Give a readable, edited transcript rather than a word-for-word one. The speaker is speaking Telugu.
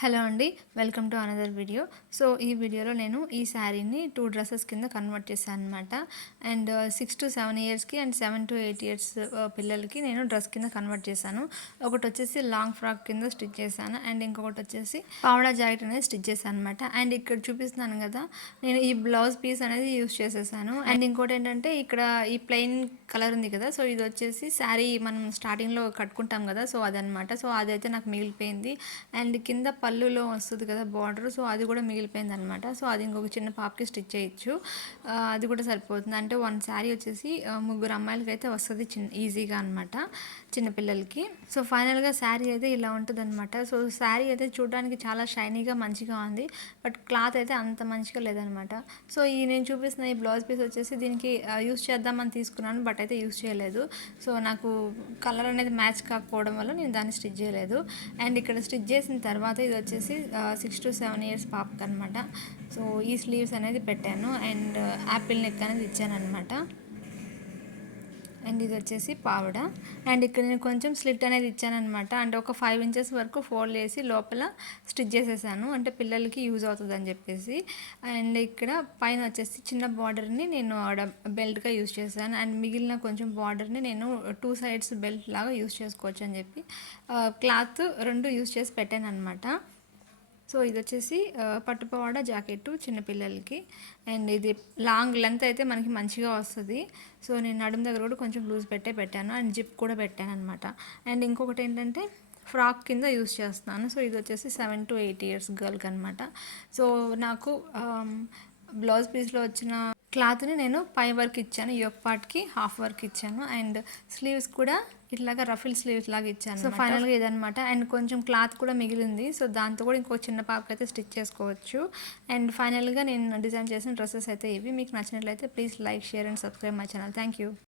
హలో అండి. Welcome to another video. So, ఈ వీడియోలో నేను ఈ శారీని 2 డ్రెసెస్ కింద కన్వర్ట్ చేశాననమాట. అండ్ 6-7 ఇయర్స్‌కి అండ్ 7-8 ఇయర్స్ పిల్లలకి నేను డ్రెస్ కింద కన్వర్ట్ చేశాను. ఒకటొచ్చేసి లాంగ్ ఫ్రాక్ కింద స్టిచ్ చేశాను. అండ్ ఇంకొకటొచ్చేసి పావడా జాకెట్ అనేది స్టిచ్ చేశాననమాట. అండ్ ఇక్కడ చూపిస్తున్నాను కదా! నేను ఈ బ్లౌజ్ పీస్ అనేది యూజ్ చేసేసాను. అండ్ ఇంకోటేంటంటే ఇక్కడ ఈ ప్లెయిన్ కలర్ ఉంది కదా! సో, ఇదొచ్చేసి శారీ మనం స్టార్టింగ్‌లో కట్టుకుంటాం కదా! సో, అదనమాట. సో, అదైతే నాకు మిగిలిపోయింది. అండ్ కింద పళ్ళులో వస్తుంది కదా బార్డర్, సో అది కూడా మిగిలిపోయింది అనమాట. సో అది ఇంకొక చిన్న పాపకి స్టిచ్ చేయొచ్చు, అది కూడా సరిపోతుంది. అంటే వన్ శారీ వచ్చేసి ముగ్గురు అమ్మాయిలకి అయితే వస్తుంది ఈజీగా అనమాట, చిన్నపిల్లలకి. సో ఫైనల్గా శారీ అయితే ఇలా ఉంటుంది అనమాట. సో శారీ అయితే చూడడానికి చాలా షైనీగా మంచిగా ఉంది, బట్ క్లాత్ అయితే అంత మంచిగా లేదనమాట. సో ఈ నేను చూపిస్తున్న ఈ బ్లౌజ్ పీస్ వచ్చేసి దీనికి యూస్ చేద్దామని తీసుకున్నాను, బట్ అయితే యూస్ చేయలేదు. సో నాకు కలర్ అనేది మ్యాచ్ కాకపోవడం వల్ల నేను దాన్ని స్టిచ్ చేయలేదు. అండ్ ఇక్కడ స్టిచ్ చేసిన తర్వాత ఇది వచ్చేసి 6-7 ఇయర్స్ పాపకి అనమాట. సో ఈ స్లీవ్స్ అనేది పెట్టాను అండ్ యాపిల్ నెక్ అనేది ఇచ్చాను అనమాట. అండ్ ఇది వచ్చేసి పావడ. అండ్ ఇక్కడ నేను కొంచెం స్లిట్ అనేది ఇచ్చానమాట. అంటే ఒక 5 ఇంచెస్ వరకు ఫోల్డ్ చేసి లోపల స్టిచ్ చేసేసాను, అంటే పిల్లలకి యూజ్ అవుతుంది అని చెప్పేసి. అండ్ ఇక్కడ పైన వచ్చేసి చిన్న బార్డర్ని నేను బెల్ట్గా యూజ్ చేశాను. అండ్ మిగిలిన కొంచెం బార్డర్ని నేను 2 సైడ్స్ బెల్ట్ లాగా యూజ్ చేసుకోవచ్చు అని చెప్పి క్లాత్ 2 యూజ్ చేసి పెట్టాను అనమాట. సో ఇది వచ్చేసి పట్టుపవాడ జాకెట్టు చిన్నపిల్లలకి. అండ్ ఇది లాంగ్ లెంత్ అయితే మనకి మంచిగా వస్తుంది. సో నేను నడుము దగ్గర కూడా కొంచెం లూజ్ పెట్టాను అండ్ జిప్ కూడా పెట్టాను అనమాట. అండ్ ఇంకొకటి ఏంటంటే ఫ్రాక్ కింద యూస్ చేస్తున్నాను. సో ఇది వచ్చేసి 7-8 ఇయర్స్ గర్ల్కి అనమాట. సో నాకు బ్లౌజ్ పీస్లో వచ్చిన క్లాత్ని నేను పై వర్క్ ఇచ్చాను, యోక్ పార్ట్కి హాఫ్ వర్క్ ఇచ్చాను. అండ్ స్లీవ్స్ కూడా ఇట్లాగా రఫిల్ స్లీవ్స్ లాగా ఇచ్చాను. సో ఫైనల్గా ఇదనమాట. అండ్ కొంచెం క్లాత్ కూడా మిగిలింది, సో దాంతో కూడా ఇంకో చిన్న పాపకి అయితే స్టిచ్ చేసుకోవచ్చు. అండ్ ఫైనల్గా నేను డిజైన్ చేసిన డ్రెస్సెస్ అయితే ఇవి. మీకు నచ్చినట్లయితే please like, share and subscribe my channel. Thank you.